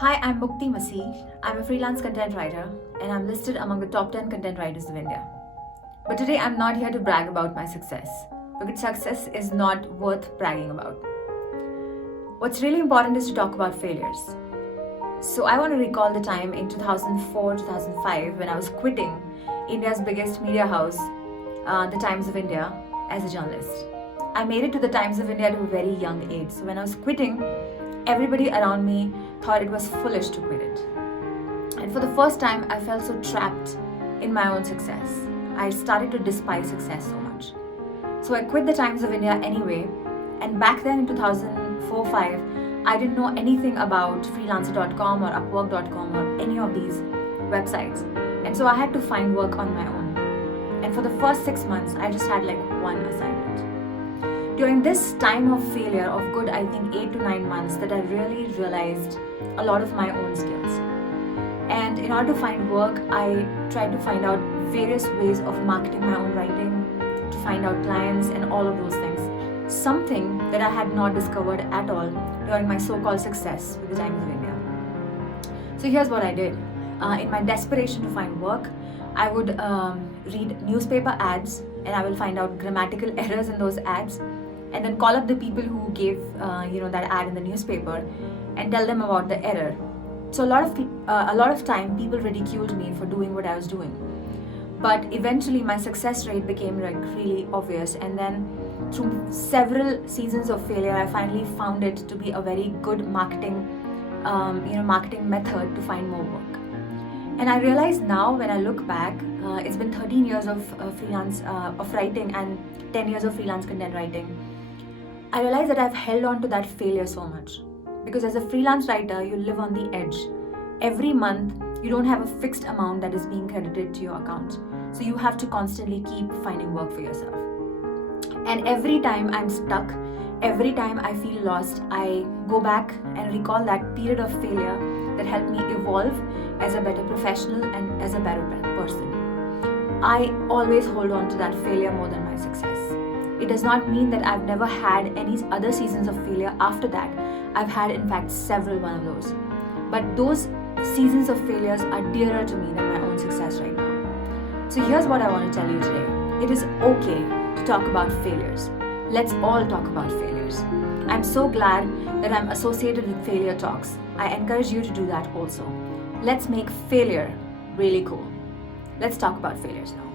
Hi, I'm Mukti Masih. I'm a freelance content writer and I'm listed among the top 10 content writers of India. But today I'm not here to brag about my success because success is not worth bragging about. What's really important is to talk about failures. So I want to recall the time in 2004-2005 when I was quitting India's biggest media house, the Times of India, as a journalist. I made it to the Times of India at a very young age. So when I was quitting, everybody around me thought it was foolish to quit it. And for the first time, I felt so trapped in my own success. I started to despise success so much. So I quit the Times of India anyway. And back then in 2004-05, I didn't know anything about freelancer.com or upwork.com or any of these websites. And so I had to find work on my own. And for the first 6 months, I just had like one assignment. During this time of failure of good, I think 8 to 9 months, that I really realized a lot of my own skills. And in order to find work, I tried to find out various ways of marketing my own writing, to find out clients and all of those things. Something that I had not discovered at all during my so-called success with the Times of India. So here's what I did. In my desperation to find work, I would read newspaper ads and I will find out grammatical errors in those ads and then call up the people who gave that ad in the newspaper and tell them about the error. So a lot of time people ridiculed me for doing what I was doing. But eventually my success rate became like really obvious, and then through several seasons of failure, I finally found it to be a very good marketing method to find more work. And I realize now when I look back, it's been 13 years of freelance of writing and 10 years of freelance content writing. I realize that I've held on to that failure so much because as a freelance writer, you live on the edge. Every month, you don't have a fixed amount that is being credited to your account. So you have to constantly keep finding work for yourself. And every time I'm stuck, every time I feel lost, I go back and recall that period of failure that helped me evolve as a better professional and as a better person. I always hold on to that failure more than my success. It does not mean that I've never had any other seasons of failure after that. I've had, in fact, several one of those. But those seasons of failures are dearer to me than my own success right now. So here's what I want to tell you today. It is okay to talk about failures. Let's all talk about failures. I'm so glad that I'm associated with Failure Talks. I encourage you to do that also. Let's make failure really cool. Let's talk about failures now.